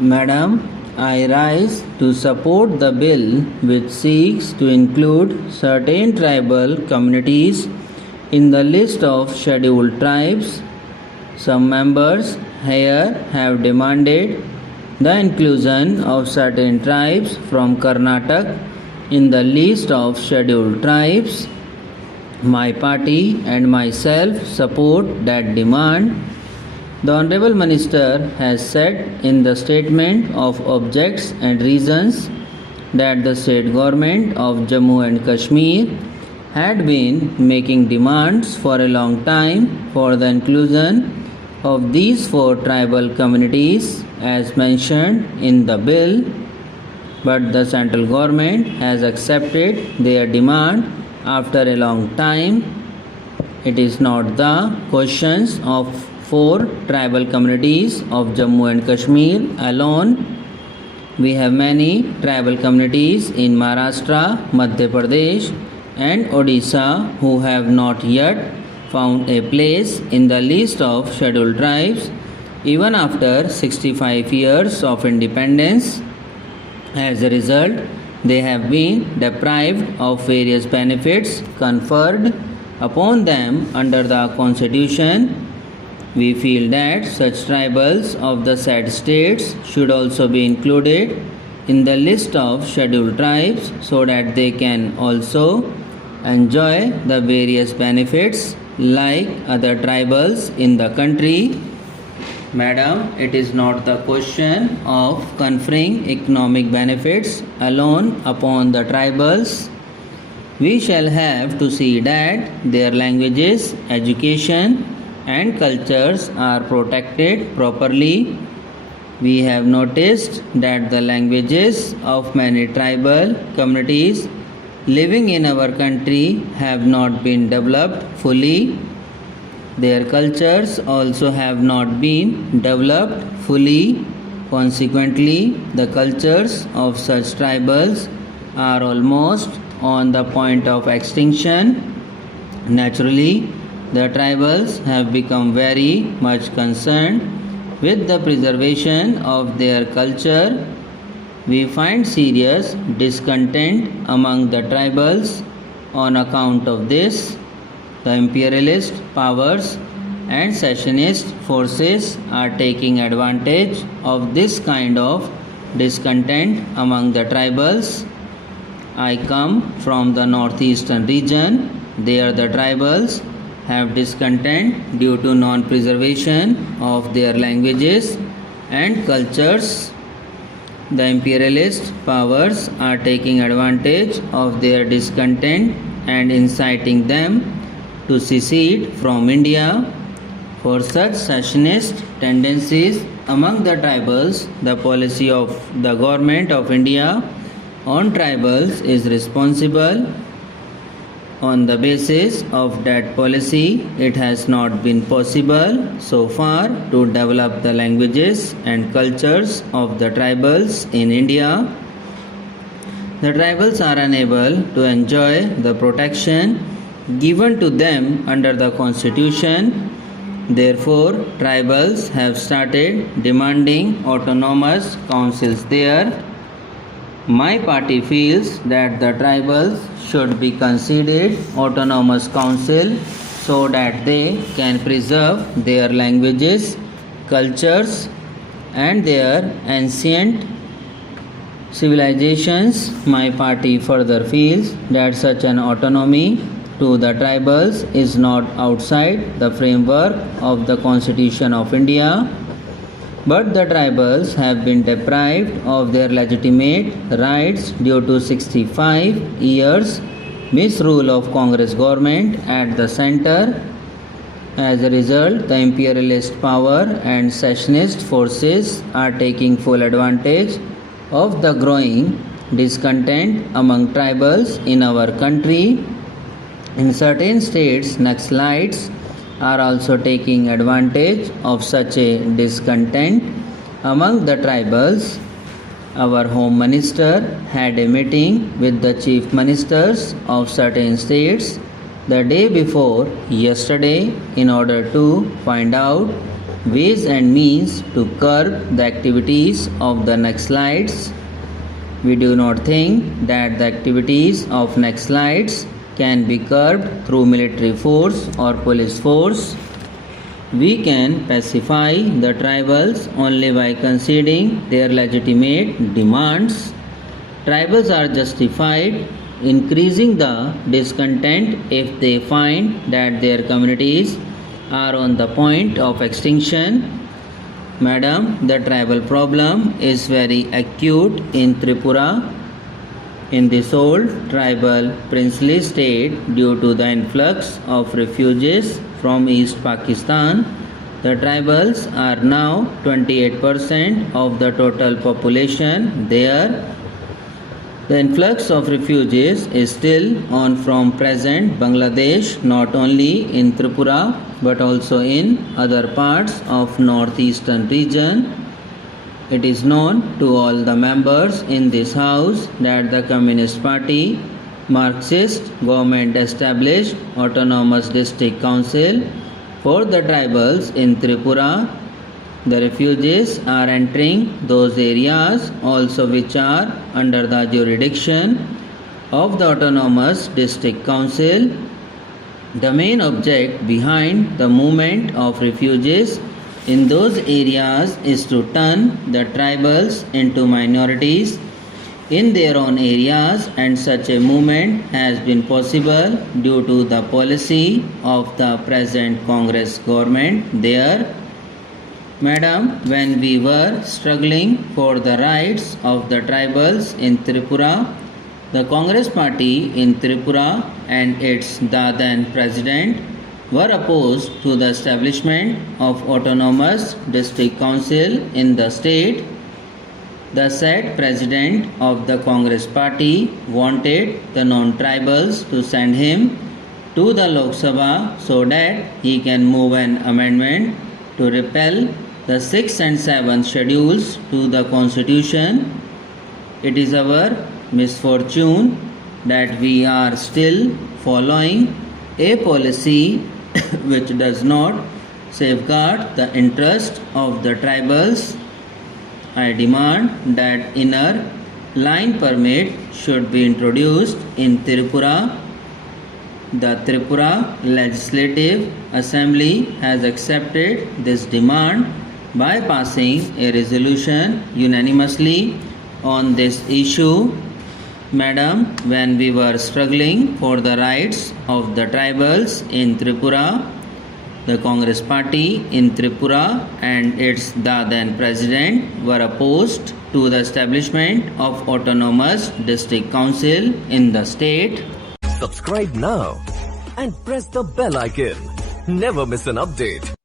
Madam, I rise to support the bill which seeks to include certain tribal communities in the list of scheduled tribes. Some members here have demanded the inclusion of certain tribes from Karnataka in the list of scheduled tribes. My party and myself support that demand. The Honorable Minister has said in the statement of objects and reasons that the state government of Jammu and Kashmir had been making demands for a long time for the inclusion of these four tribal communities as mentioned in the bill, but the central government has accepted their demand after a long time. It is not the questions of four tribal communities of Jammu and Kashmir alone. We have many tribal communities in Maharashtra, Madhya Pradesh and Odisha who have not yet found a place in the list of scheduled tribes even after 65 years of independence. As a result, they have been deprived of various benefits conferred upon them under the Constitution. We feel that such tribals of the said states should also be included in the list of scheduled tribes so that they can also enjoy the various benefits like other tribals in the country. Madam, it is not the question of conferring economic benefits alone upon the tribals. We shall have to see that their languages, education, and cultures are protected properly. We have noticed that the languages of many tribal communities living in our country have not been developed fully. Their cultures also have not been developed fully. Consequently, the cultures of such tribals are almost on the point of extinction. Naturally, the tribals have become very much concerned with the preservation of their culture. We find serious discontent among the tribals on account of this. The imperialist powers and secessionist forces are taking advantage of this kind of discontent among the tribals. I come from the northeastern region. There the tribals have discontent due to non-preservation of their languages and cultures. The imperialist powers are taking advantage of their discontent and inciting them to secede from India. For such secessionist tendencies among the tribals, the policy of the government of India on tribals is responsible. On the basis of that policy, it has not been possible so far to develop the languages and cultures of the tribals in India. The tribals are unable to enjoy the protection given to them under the Constitution. Therefore, tribals have started demanding autonomous councils there. My party feels that the tribals should be conceded autonomous council so that they can preserve their languages, cultures and their ancient civilizations. My party further feels that such an autonomy to the tribals is not outside the framework of the Constitution of India. But the tribals have been deprived of their legitimate rights due to 65 years misrule of Congress government at the center. As a result, the imperialist power and secessionist forces are taking full advantage of the growing discontent among tribals in our country. In certain states, Naxalites are also taking advantage of such a discontent among the tribals. Our Home Minister had a meeting with the Chief Ministers of certain states the day before yesterday in order to find out ways and means to curb the activities of the Naxalites. We do not think that the activities of Naxalites can be curbed through military force or police force. We can pacify the tribals only by conceding their legitimate demands. Tribals are justified increasing the discontent if they find that their communities are on the point of extinction. Madam, the tribal problem is very acute in Tripura. In this old tribal princely state, due to the influx of refugees from East Pakistan, the tribals are now 28% of the total population there. The influx of refugees is still on from present Bangladesh, not only in Tripura but also in other parts of northeastern region. It is known to all the members in this house that the Communist Party Marxist government established Autonomous District Council for the tribals in Tripura. The refugees are entering those areas also which are under the jurisdiction of the Autonomous District Council. The main object behind the movement of refugees in those areas is to turn the tribals into minorities in their own areas, and such a movement has been possible due to the policy of the present Congress government there. Madam, when we were struggling for the rights of the tribals in Tripura, the Congress Party in Tripura and its then president were opposed to the establishment of Autonomous District Council in the state. The said president of the Congress Party wanted the non-tribals to send him to the Lok Sabha so that he can move an amendment to repeal the 6th and 7th schedules to the Constitution. It is our misfortune that we are still following a policy which does not safeguard the interest of the tribals. I demand that inner line permit should be introduced in Tripura. The Tripura Legislative Assembly has accepted this demand by passing a resolution unanimously on this issue. Madam, when we were struggling for the rights of the tribals in Tripura, the Congress Party in Tripura and its then president were opposed to the establishment of Autonomous District Council in the state. Subscribe now and press the bell icon. Never miss an update.